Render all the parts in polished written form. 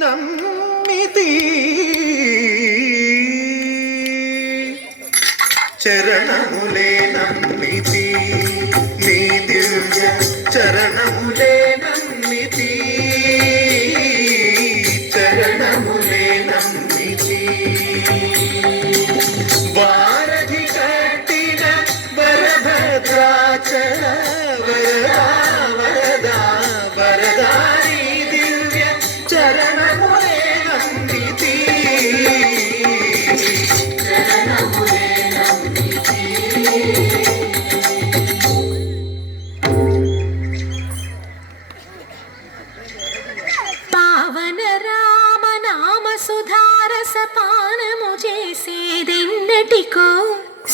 నమ్మితి చరణములే నమ్మితి నీ దివ్య చరణములే నమ్మితి చరణములే నమ్మితి వారధి కట్టిన వరభద్రాచల వరదా వరదా వరదారి దివ్య చరణములే నమ్మితి చరణములే నమ్మితి పావన రామ నామ సుధారస పానము చేసేదెన్నటికో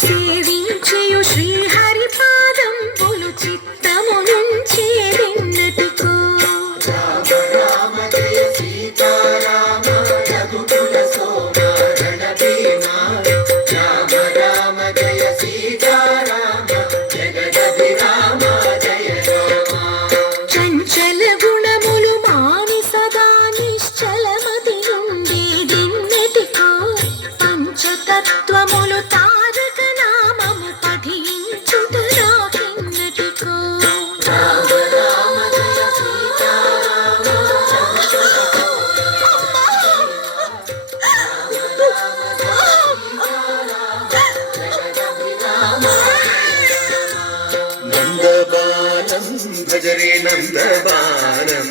సేవించియు శ్రీహరి పాదం పులు చిత్తము నుంచేదెన్నటికో రామ జయ సీతారామ రఘుకుల సోమ రణభీమా రామ రామ జయ సీతారామ జగదభిరామ జయ రామ చంచల గుణములు మాని సదా నిశ్చలమతి ఉండేదెన్నటికో పంచతత్వములు తారక నామము పఠించుట నాకెన్నటికో రామ రామ జయ సీతారామ నందబాలం భజరే నందబాలం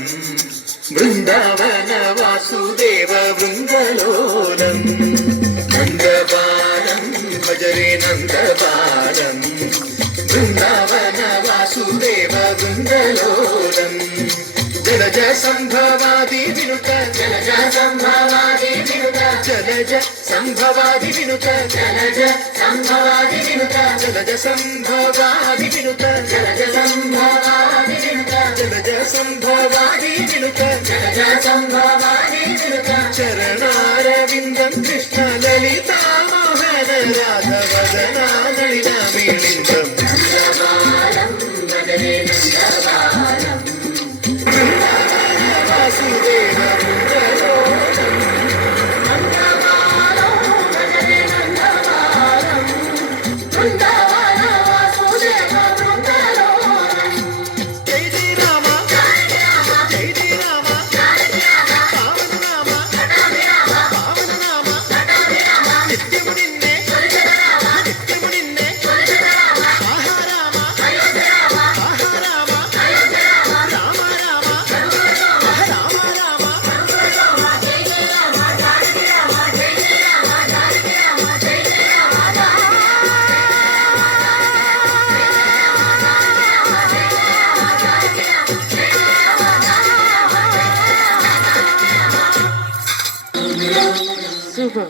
బృందావన వాసుదేవ బృందలోలం నందబాలం భజరే నందబాలం బృందావన వాసుదేవ బృందలోలం జలజ సంభవాది వినుత జలజ సంభవాది వినుత జలజ సంభవాది వినుత జలజ సంభవాది వినుత జలజ సంభవాది వినుత జలజ సంభవాది వినుత జలజ సంభవాది వినుత జలజ సంభవాది వినుత చరణారవిందం కృష్ణ లలితా మోహన రాధవదనా నళిన మీలిందం నందబాలం భజరే నందబాలం వాసుదేవ బృందలోలం నందబాలం భజరే నందబాలం బృందావన వాసుదేవ బృందలోలం జై జై రామ జై రామ జై జై రామ పావన రామ పావన రామ నిత్యము నిన్నే నిత్యము నిన్నే ఆహా రామ ఆహా రామ రామ రామ రామ రామ జై జై రామ జై జై రామ జై జై రామ జై జై రామ జై జై రామ శుభం.